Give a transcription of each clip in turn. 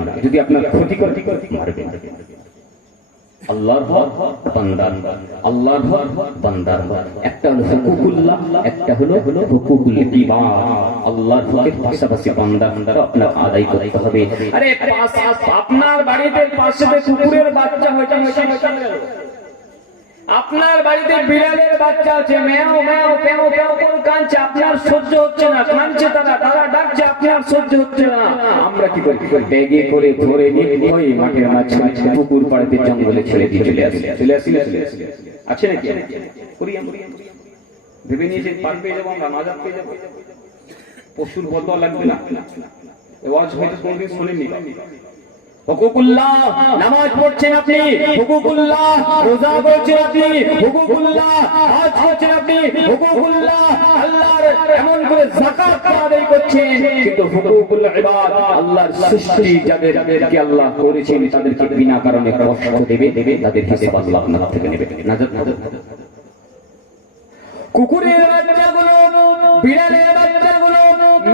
মারবেন না, যদি আপনার ক্ষতি করে মারবেন। আল্লাহর হক বান্দার, আল্লাহর হক বান্দার। একটা হলো হুকুকুল্লাহ, একটা হলো হুকুকুল ইবাদ। আল্লাহর হকের পাশাপাশি বান্দার আপনার আদায় করতে হবে। আরে আপনার বাড়িতে পাশে কুকুরের বাচ্চা হয়তো, আপনার বাড়িতে বিড়ালের বাচ্চা আছে, মেয়াও মেয়াও পেও পেও করে কাঁদছে, আপনার সহ্য হচ্ছে না, কাঁদছে তারা ডাকছে, আপনার সহ্য হচ্ছে না। আমরা কি করি? ব্যাগে করে ধরে নিয়ে ওই মাঠের মাঝখানে পুকুর পাড়াতে জঙ্গলে ছেড়ে দিয়ে চলে আসি আছে নাকি? ভেবে নিয়েছে পার পেয়ে যাবো, আমরা মাজার পেয়ে যাবো, পশুর বদলা লাগবে না। ওয়াজ হয়তো কোনদিন শোনেননি। হুকুকুল্লাহ, নামাজ পড়ছেন আপনি, হুকুকুল্লাহ, রোজা করছেন আপনি, হুকুকুল্লাহ, হজ করছেন আপনি, হুকুকুল্লাহ, আল্লাহর এমন করে যাকাত আদায় করছেন, কিন্তু হুকুকুল ইবাদ, আল্লাহর সৃষ্টি যাদেরকে আল্লাহ করেছেন তাদেরকে বিনা কারণে কষ্ট দেবে, তাদের হিসাব আল্লাহ আপনার থেকে নেবে। নাজাত কুকুরের বাচ্চাগুলো, বিড়ালের বাচ্চাগুলো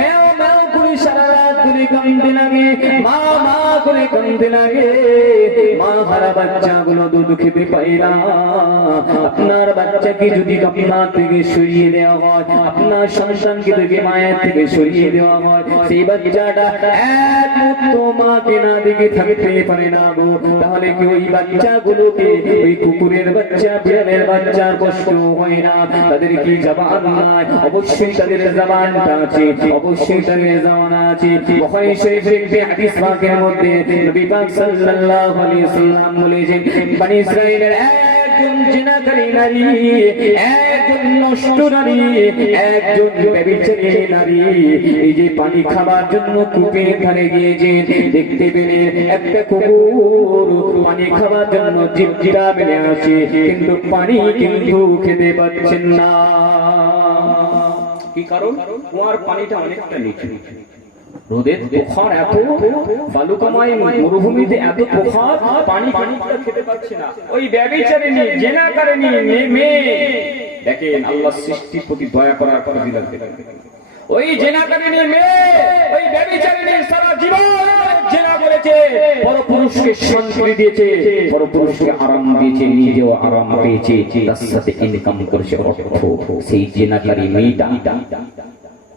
ম্যাও ম্যাও করে সারা রাত ধরে কাঁদতে লাগে, মা মা করে কাঁদতে লাগে। মা হারা বাচ্চাগুলো দুধ খেতে পায় না। আপনার বাচ্চাকে যদি আপনার থেকে সরিয়ে দেওয়া হয়, আপনার সন্তানকে যদি মায়ের থেকে সরিয়ে দেওয়া হয়, সেই বাচ্চাটা এক মুহূর্ত মাকে না দেখে থাকতে পারে না গো। তাহলে কি ওই বাচ্চাগুলোকে ওই কুকুরের বাচ্চা, বিড়ালের বাচ্চার কষ্ট হয় না? তাদের কি জবান নাই? অবশ্যই তাদের জবানটা আছে, অবশ্যই তাদের জবান আছে। বুখারী শরীফের একটি হাদিস পাকের মধ্যে নবী পাক সাল্লাল্লাহু আলাইহি ওয়াসাল্লাম বলেছেন, বনি ইসরাঈলের একজন জিনাকারী নারী, একজন নষ্ট নারী, একজন ব্যভিচারী নারী এই যে পানি খাবার জন্য কূপের ধারে গিয়েছে, দেখতে পেলেন একটা কুকুর পানি খাবার জন্য জিভটা বেড়ে আসে, কিন্তু পানি কিন্তু খেতে পাচ্ছেন না। কি কারণ? কুয়ার পানিটা অনেকটা নিচু, রোদের পোখর এত, বালুকাময় মরুভূমিতে এত পোখর, পানিটা খেতে পাচ্ছে না। ওই ব্যভিচারিণী, জেনাকারিণী মেয়ে, দেখেন আল্লাহ সৃষ্টির প্রতি দয়া করার পর দিলেন, ওই জেনাকারিণী মেয়ে, ওই ব্যভিচারিণী সারা জীবন জেনা করেছে, পরপুরুষকে শান্তি দিয়েছে, পরপুরুষকে আরাম দিয়েছে, নিজেও আরাম পেয়েছে, তার সাথে ইনকাম করেছে অর্থ। সেই জেনাকারী মেয়েটা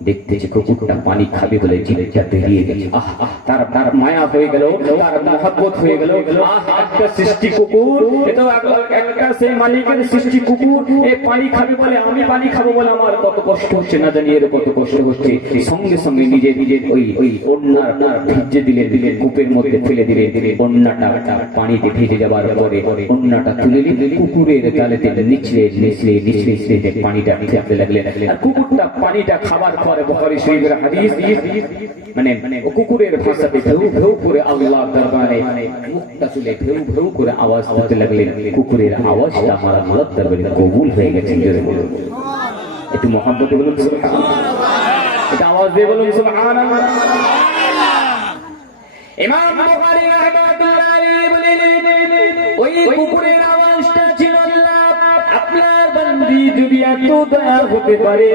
দেখতেছে কুকুরটা পানি খাবে বলে জিভটা বেরিয়ে গেছে, তার মায়া হয়ে গেল, তার মহব্বত হয়ে গেল। একটা সৃষ্টি কুকুর, এটা একটা সেই মালিকের সৃষ্টি কুকুর, এই পানি খাবে বলে, আমি পানি খাবো বলে আমার কত কষ্ট হচ্ছে না জানি, এর কত কষ্ট হচ্ছে। সঙ্গে সঙ্গে নিজের ওই ওড়নাটা ভিজে দিলেন, কূপের মধ্যে ফেলে দিলেন, ওড়নাটা পানিতে ভিজে যাবার পরে ওড়নাটা তুলে নিয়ে কুকুরের গালেতে নিচড়ে পানিটা খেতে লাগলেন। আর কুকুরটা পানিটা খাবার পরে, বুখারী শরীফের হাদিস, মানে কুকুরের ভাষাতে ভেউ ভেউ করে আল্লাহর দরবারে মুখটা তুলে ভেউ ভেউ করে আওয়াজ দিতে লাগলেন। কুকুরের আওয়াজটা আমার আল্লাহর দরবারে কবুল হয়ে গেছে। একটু মহব্বতে বলুন সুবহানাল্লাহ, এটা আওয়াজ দিয়ে বলুন সুবহানাল্লাহ। ইমাম বুখারী রাহমাতুল্লাহ আলাইহি বলেন, ওই কুকুরের আওয়াজটা ছিল আপনার বান্দি যদি এত দয়া হতে পারে,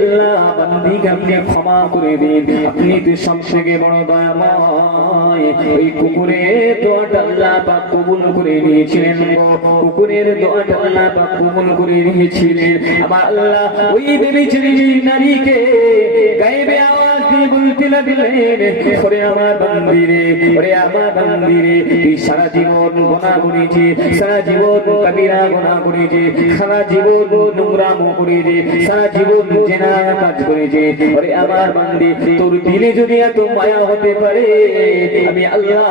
আল্লাহ বান্দিকে আপনি ক্ষমা করে দিন, আপনি তো সবথেকে বড় দয়াময়। ওই কুকুরের দোয়াটা আল্লাহ পাক কবুল করে নিয়েছিলেন, কুকুরের দোয়াটা আল্লাহ পাক কবুল করে নিয়েছিলেন। আমার আল্লাহ ওই ব্যভিচারী নারীকে গায়েবে আওয়াজ দিয়ে বলতে লাগলেন, ওরে আমার বান্দিরে, ওরে আমার বান্দিরে, তুই সারা জীবন গুনাহ করেছিস, সারা জীবন কবিরা গুনাহ করেছিস, সারা জীবন নোংরামো করেছিস, সারা জীবন জিনা কাজ করেছিস। ওরে আমার বান্দি, তোর দিলে যদি এত মায়া হতে পারে, আমি আল্লাহ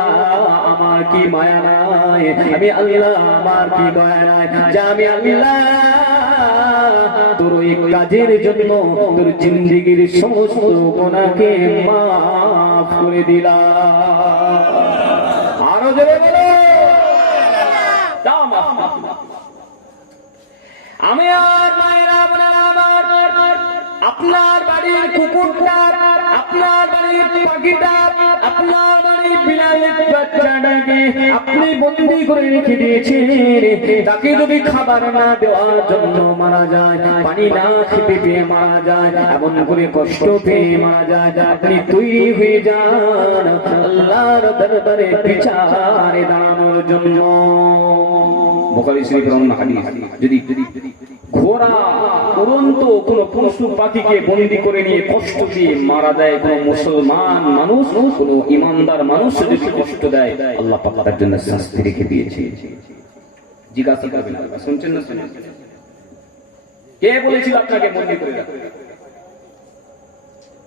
আমার কি মায়া নাই, আমি আল্লাহ আমার কি দয়া নাই, যা আমি আল্লাহ তোর এই কাজের জন্য তোর জিন্দেগীর সমস্ত গুনাহকে মাফ করে দিলাম। আরো জোরে বলো, দাও মাফ। আমি আর মায়েরা আমার, আপনার বাড়ির কুকুরটা, আপনার বাড়ির পাখিটা, আপনার বাড়ির বিড়ালের বাচ্চাটাকে আপনি বন্দি করে রেখে দিয়েছেন, তাকে যদি খাবার না দেওয়ার জন্য মারা যায়, পানি না খেতে পেয়ে মারা যায়, এমন করে কষ্ট পেয়ে মারা যায়, আপনি তৈরি হয়ে যান, আল্লাহ আল্লাহর দরবারে বিচারে দাঁড়ানোর জন্য। বুখারী শরীফের অন্য হাদিস, যদি ঘোড়া উড়ন্ত কোন পশু পাখিকে বন্দী করে নিয়ে কষ্ট দিয়ে মারা দেয় কোন মুসলমান মানুষ, কোন ইমানদার মানুষ যদি কষ্ট দেয়, আল্লাহ পাক তার জন্য শাস্তি রেখে দিয়েছে। জিজ্ঞাসা করবেন, শুনছেন না? শুনেন? কে বলেছিল আপনাকে বন্দী করে রাখতে?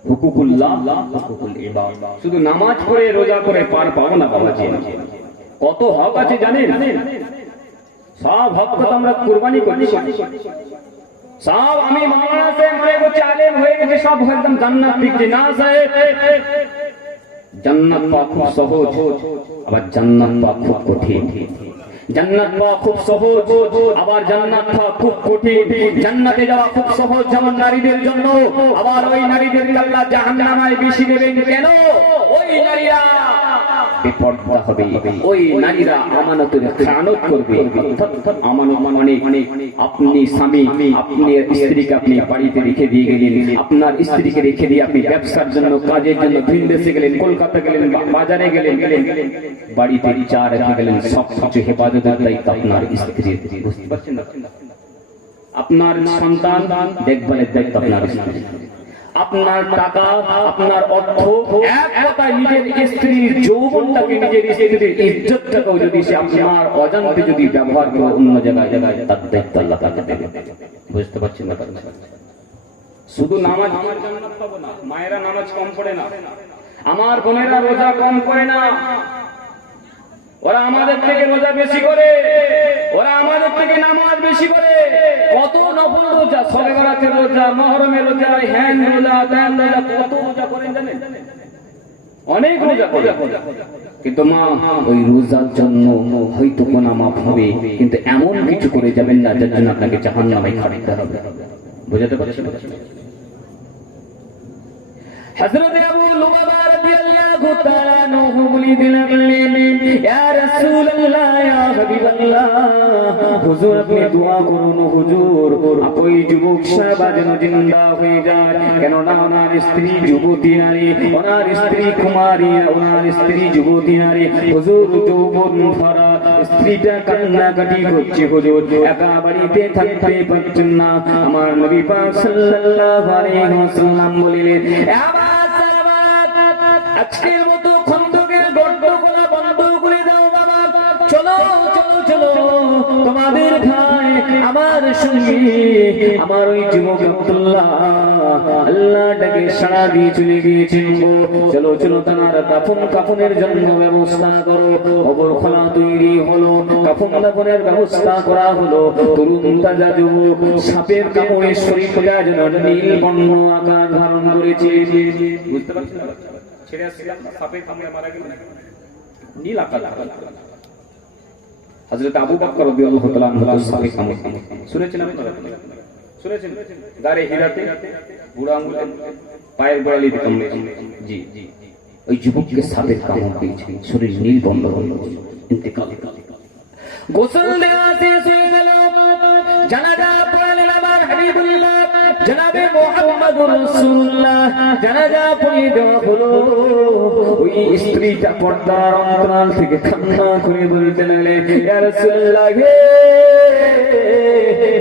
হুকুকুল্লাহ, হুকুকুল ইবাদ। শুধু নামাজ পড়ে রোজা করে পার পাবো না বাবাজি। কত হক আছে জানেন? সব হক তো আমরা কুরবানি করছি। সব আমি মাওলানা সাহেব হয়ে গেছে, আলেম হয়ে গেছে, সব একদম জান্নাত দিচ্ছে না সাহেব। জান্নাত পাওয়া খুব সহজ, আবার জান্নাত পাওয়া খুব কঠিন। জান্নাত পাওয়া খুব সহজ, আবার জান্নাত পাওয়া খুব কঠিন। জান্নাতে যাওয়া খুব সহজ যেমন নারীদের জন্য, আবার ওই নারীদেরকে আল্লাহ জাহান্নামে বেশি দেবেন। কেন? ওই নারীরা বেপরদা হবে, ওই নারীরা আমানতের খেয়ানত করবে। আমানত মানে আপনি স্বামী, আপনি স্ত্রীকে আপনি বাড়িতে রেখে দিয়ে গেলেন, আপনার স্ত্রীকে রেখে দিয়ে আপনি ব্যবসার জন্য, কাজের জন্য ভিনদেশে গেলেন, কলকাতা গেলেন, বাজারে গেলেন, বাড়িতে চা রেখে গেলেন, সব কিছু হেফাজতের দায়িত্ব আপনার স্ত্রীর। বুঝতে পারছেন না? আপনার সন্তান দেখভালের দায়িত্ব আপনার স্ত্রী। আপনার টাকা, আপনার অর্থ, এক কথায় নিজের স্ত্রীর যৌবনটাকে, নিজের স্ত্রীর ইজ্জতটাকেও যদি সে আপনার অজান্তে যদি ব্যবহার করে অন্য জায়গায় তার দায়িত্ব আল্লাহ তাকে দেবে। বুঝতে পারছেন না? শুধু নামাজ, আমার জান্নাত পাবো না, মায়েরা নামাজ কম পড়ে না, আমার বোনেরা রোজা কম করে না, ওরা আমাদের থেকে রোজা বেশি করে, ওরা আমাদের থেকে নামাজ বেশি করে। কত নফল রোজা, শবে বরাতের রোজা, মুহররমের রোজা, হ্যান রোজা, দান রোজা, কত রোজা করেন জানেন? অনেক রোজা করে। কিন্তু মা, ওই রোজার জন্য হয়তো কোন মাফ হবে, কিন্তু এমন কিছু করে যাবেন না যার জন্য আপনাকে জাহান্নামে খাটতে হবে। বুঝাতে পারছেন? হযরত আবু লুবাবা রাদিয়াল্লাহু তাআলা নহু বলি দিলেন, ইয়া রাসূলুল্লাহ, ইয়া হাবিবাল্লাহ, হুজুর আপনি দোয়া করুন হুজুর, ওই যুবক সাহেব যেন জিন্দা হয়ে যায়। কেন না ওনার স্ত্রী যুবতী নারী, ওনার স্ত্রী কুমারী, ওনার স্ত্রী যুবতী নারী। হুজুর যৌবন ভরা স্ত্রীটা কান্নাকাটি করছে হুজুর, একা বাড়িতে থাকতে পারছেন না। আমার নবী পাক সাল্লাল্লাহু আলাইহি ওয়াসাল্লাম বলিলেন, আজকের মতো খন্দকের গর্তগুলো বন্ধ করে দাও বাবা, চলো চলো চলো, তোমাদের ভাই আমার সঙ্গে আমার ওই যুবক আব্দুল্লাহ আল্লাহ ডাকে সাড়া দিয়ে চলে গিয়েছেন। চলো চলো, তার কাফনের জন্য ব্যবস্থা করো। কবর খোলা তৈরি হলো, কাফন দাফনের ব্যবস্থা করা হলো। তরুণ তাজা যুবক সাপের কামড়ে শরীরটা যেন নীল বর্ণ আকার ধারণ করেছে। বুঝতে পারছেন? ছেড়ে আসছিলাম, সাপের কামড়ে মারা গেল, নীল আকার। হযরত আবু বকর রাদিয়াল্লাহু তাআলা আনহু সাপের কামড় শুনেছেন? আপনারা শুনেছেন? গারে হিরাতে, বুড়া আঙ্গুলে, পায়ের গোড়ালিতে কামড়ে। জি জি, ওই যুবককে সাপের কামড় দিয়েছে, শরীর নীল বন্ধ হল, ইন্তেকাল। গোসল দেওয়া শেষ হয়ে গেল, জানাজা পড়লেন আমার হাবিবুল্লাহ জনাবে মুহাম্মদুর রাসূলুল্লাহ, জানাজা পড়িয়ে দেওয়া হলো। ওই স্ত্রীটা পর্দার অন্তরাল থেকে কান্না করে বলতে লাগলেন, ইয়া রাসূলুল্লাহ,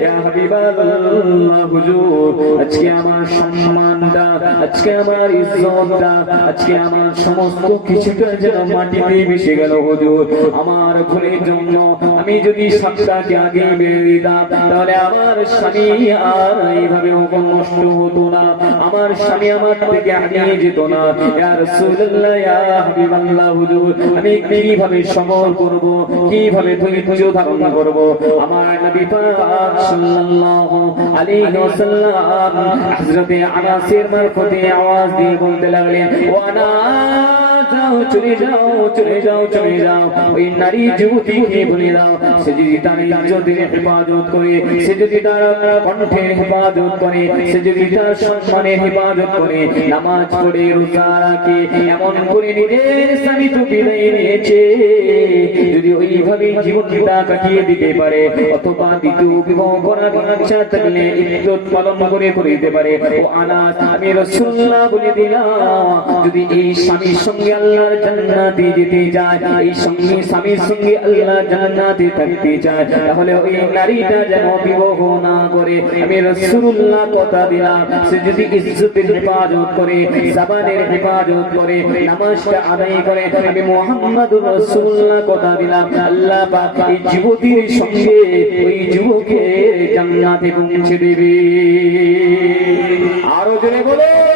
ইয়া হাবিবাল্লাহ, হুজুর আজকে আমার সম্মানটা, আজকে আমার ইজ্জতটা, আজকে আমার সমস্ত কিছুটা যেন মাটিতে মিশে গেল হুজুর। আমার ভুলের জন্য আমি যদি সাতটাকে আগে মেরে দিতাম, তাহলে আমার স্বামী আর এইভাবে নষ্ট হতো না, আমার স্বামী আমার থেকে হারিয়ে যেত না। ইয়া রাসূলুল্লাহ, ইয়া হাবিবাল্লাহ, হুজুর আমি কিভাবে সবর করব, কিভাবে ধৈর্য ধারণ করব? আমার নবী পাক সাল্লাল্লাহু আলাইহি ওয়াসাল্লাম হযরতে আনাসের মারফতে আওয়াজ দিয়ে বলতে লাগলেন, ওয়ানা যাও, চলে যাও, চলে যাও, চলে যাও। ওই নারী যুবতীকে বলে দাও, সে যদি তার ইজ্জতের হেফাজত করে, সে যদি তার কণ্ঠের হেফাজত করে, সে যদি তার সম্মানের হেফাজত করে, নামাজ পড়ে রোজা রাখে, এমন করে নিজের স্বামী তো বিদায় নিয়েছে, যদি ওইভাবে জীবনটা কাটিয়ে দিতে পারে, অথবা দ্বিতীয় বিবাহ করার ইচ্ছা থাকলে ইজ্জত পালন করে দিতে পারে। ও আনাস, আমি রাসূলুল্লাহ বলে দিলাম, যদি এই স্বামীর সঙ্গে আল্লাহর জান্নাতে যেতে চায়, এই সঙ্গে স্বামীর সঙ্গে আল্লাহ জান্নাতে থাকতে চায়, তাহলে ওই নারীটা যেন বিবাহ না করে। আমি রাসূলুল্লাহ কথা দিলাম, সে যদি ইজ্জতের হেফাজত করে, জবানের হেফাজত করে, নামাজটা আদায় করে, আমি মুহাম্মদুর রাসূলুল্লাহ কথা দিলাম, আল্লাহ পাক এই যুবতীর সঙ্গে ওই যুবকের জান্নাতে পৌঁছে দেবে। আরো জোরে বলো।